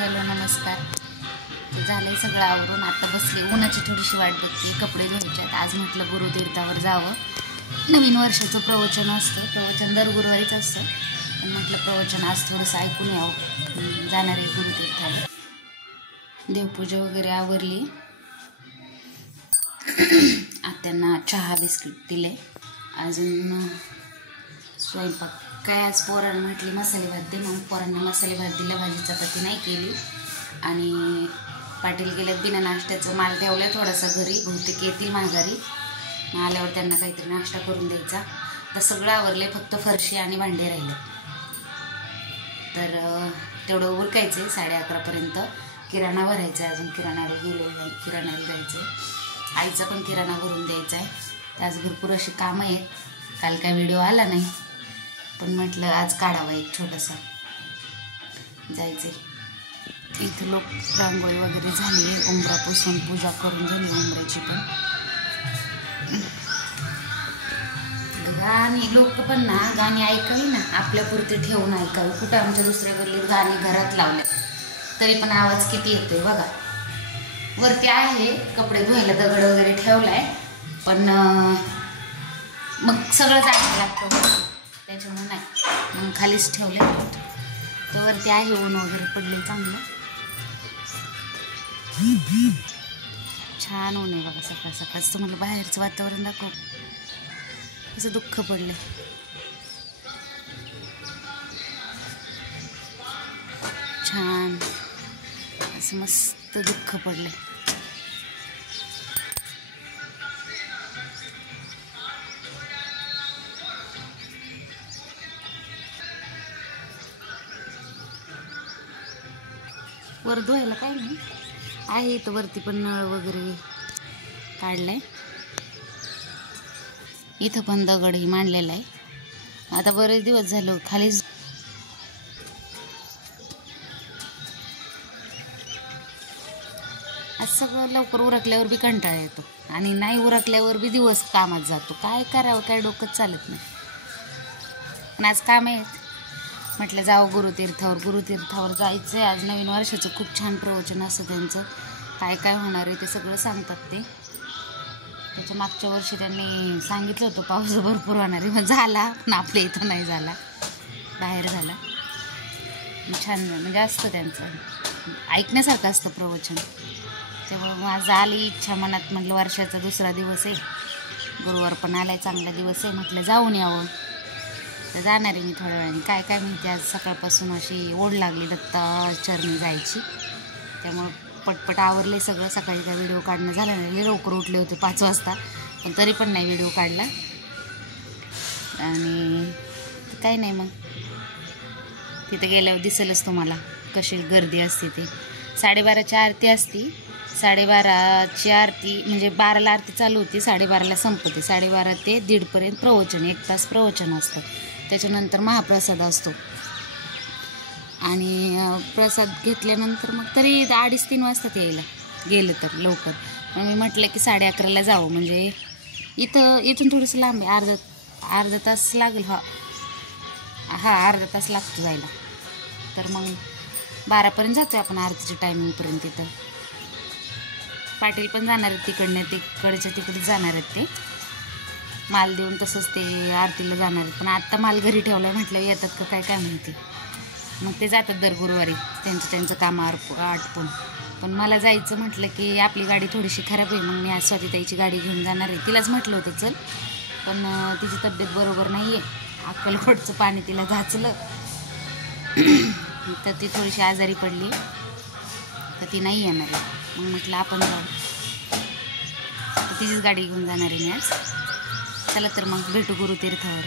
Hello नमस्कार. झालंय सगळं आवरून आता बसले. उन्हाची थोडीशी वाट बघते. कपडे धुवायचे आहेत. आज म्हटलं गुरुतीर्थावर जावं. नवीन वर्षाचं प्रवचन असतं. प्रवचन दर गुरुवारीच असतं, पण म्हटलं प्रवचन आज थोडंसं ऐकून यावं. जाणार आहे गुरुतीर्थावर. देवपूजा वगैरे आवरली. आत्यांना चहा बिस्किट दिले. अजून स्वयंपाक काय आज पोरांना म्हटली मसाले भात दे, मग पोरांना मसाले भात दिला. भाजी चपाती नाही केली. आणि पाटील गेल्यात बिना नाश्त्याचं. माल ठेवला आहे थोडासा घरी, बहुतेक येतील माघारी. आल्यावर त्यांना काहीतरी नाश्ता करून द्यायचा. तर सगळं आवरले, फक्त फरशी आणि भांडे राहिले. तर तेवढं उरकायचं आहे 11:30पर्यंत. किराणा भरायचा आहे, अजून किराणाला गेलेलं किराणाला जायचं आहे. आईचा पण किराणा भरून द्यायचा आहे. आज भरपूर अशी कामं आहेत. काल काय व्हिडिओ आला नाही, पण म्हटलं आज काढावा एक छोटासा. जायचे इथं. लोक रांगोळी वगैरे झाली, उंबरा पुसून पूजा करून झाली उंबऱ्याची पण. गाणी लोक पण ना गाणी ऐकावी ना, आपल्यापुरते ठेवून ऐकावी. कुठं आमच्या दुसऱ्या गल्लीत गाणी घरात लावले तरी पण आवाज किती येतोय बघा. वरती आहे कपडे धुवायला दगड वगैरे ठेवलाय, पण मग सगळं चांगलं लागतं त्याच्यामुळे नाही, मग खालीच ठेवले. तर वरती आहे ऊन वगैरे पडले चांगलं. छान ऊन आहे बघा. सकाळ सकाळच तुम्हाला बाहेरचं वातावरण दाखव. कसं दुःख पडले. छान असं मस्त दुःख पडले. वर धुवायला काय नाही आहे इथं. वरती पण नळ वगैरे काढलाय. इथं पण दगडही मांडलेला आहे. आता बरेच दिवस झालं खालीच. आज सगळं लवकर उरकल्यावर बी कंटाळा येतो, आणि नाही उरकल्यावर बी दिवस कामात जातो. काय करावं, काय डोकंच चालत नाही. पण आज काम आहेत. म्हटलं जावं गुरुतीर्थावर. गुरुतीर्थावर जायचं आहे आज. नवीन वर्षाचं खूप छान प्रवचन असतं त्यांचं. काय काय होणार आहे ते सगळं सांगतात ते. त्याच्या मागच्या वर्षी त्यांनी सांगितलं होतं पाऊस भरपूर होणार आहे, मग झाला, पण आपल्या इथं नाही झाला, बाहेर झाला. छान म्हणजे असतं त्यांचं, ऐकण्यासारखं असतं प्रवचन. तेव्हा माझं आली इच्छा मनात. म्हटलं वर्षाचा दुसरा दिवस आहे, गुरुवार पण आलाय, चांगला दिवस आहे, म्हटलं जाऊन यावं. तर जाणार आहे मी थोड्या वेळाने. काय काय माहिती आज सकाळपासून अशी ओढ लागली दत्ताचरणी जायची, त्यामुळं पटपट आवरले सगळं. सकाळी काय व्हिडिओ काढणं झालं नाही. लवकर उठले होते 5 वाजता, पण तरी पण नाही व्हिडिओ काढला. आणि काही नाही, मग तिथं गेल्यावर दिसेलच तुम्हाला कशी गर्दी असते ते. 12:30ची आरती असती. 12:30ची आरती म्हणजे 12ला आरती चालू होती, 12:30ला संपते. 12:30 ते 1:30पर्यंत प्रवचन, 1 तास प्रवचन असतं. त्याच्यानंतर महाप्रसाद असतो. आणि प्रसाद घेतल्यानंतर मग तरी 2:30-3 वाजतात यायला गेलं तर लवकर. मग मी म्हटलं की 11:30ला जावं, म्हणजे इथून थोडंसं लांब आहे. अर्धा तास लागेल. अर्धा तास लागतो जायला. तर मग 12पर्यंत जातो आपण आरतीच्या टायमिंगपर्यंत. तिथं पाटील पण जाणार आहेत तिकडनं, तिकडच्या तिकडे जाणार आहेत ते माल देऊन. तसंच ते आरतीला जाणार आहेत, पण आत्ता माल घरी ठेवला. म्हटलं येतात का काय काय माहिती. मग ते जातात दर गुरुवारी त्यांचं काम आटपून. पण मला जायचं म्हटलं की आपली गाडी थोडीशी खराब आहे. मग मी आज स्वातीताईची गाडी घेऊन जाणार आहे. तिलाच म्हटलं होतं चल, पण तिची तब्येत बरोबर नाही आहे. अक्कलकोटचं पाणी तिला झाचलं, तर ती थोडीशी आजारी पडली, तर ती नाही येणार आहे. मग म्हटलं आपण जाऊ. तर तिचीच गाडी घेऊन जाणार आहे मी आज. चला तर मग भेटू गुरुतीर्थावर.